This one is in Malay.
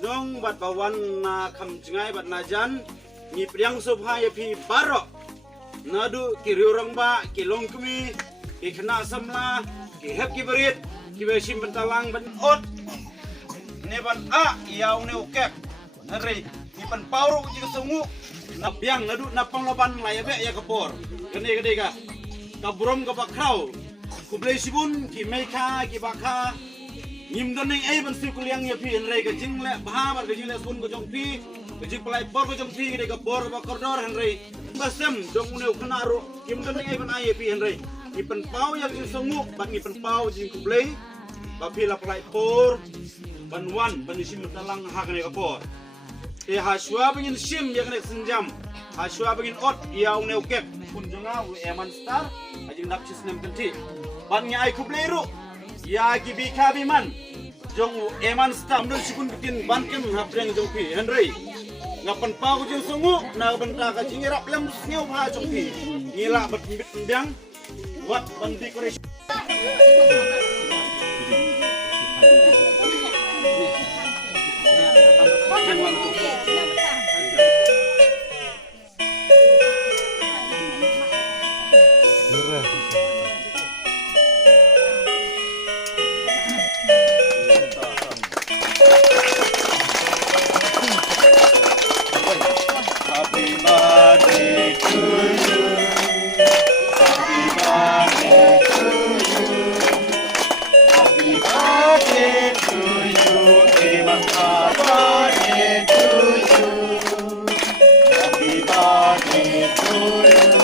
Dong bat bawan na kamjengai bat najan ni priang subha ya pi barok nadu kiri orang ba kilong kumi ki kena samla ki hep ki berit ki besim bentalang ban ot ne ban a yaw ne ukek hari ni pan pauru jika sungu na piang nadu na panglaban layabe ya kapor gede gede ka kabrom ka bakrau ku blei sibun ki meika ki bakha nim don ning ai ban si kuliang ya pi enrei ka jing le bha bar ka jing le sun ko jong pi ka jing pelai por ko jong pi gede ka por ba koridor enrei basem dong ne ukna ro kim don ning ai ban ai pi enrei ni pen pau yang jing sungu ban ni pen pau jing ku blei ba pi la pelai por ban wan ban sim talang ha ka ne ka por e ha shwa bingin sim ya ka ne senjam ha shwa bingin ot yaw ne ukek kun jonga u eman star ajing nap sis nem penti ban nya ai ku blei ro ya gibi kabiman jong eman stam don sipun bikin banken hapreng jong pi henry ngapan pau jong sungu na benta ka jingrap lem sneu ha jong pi ngila bet bit biang wat ban dekorasi Happy birthday to you.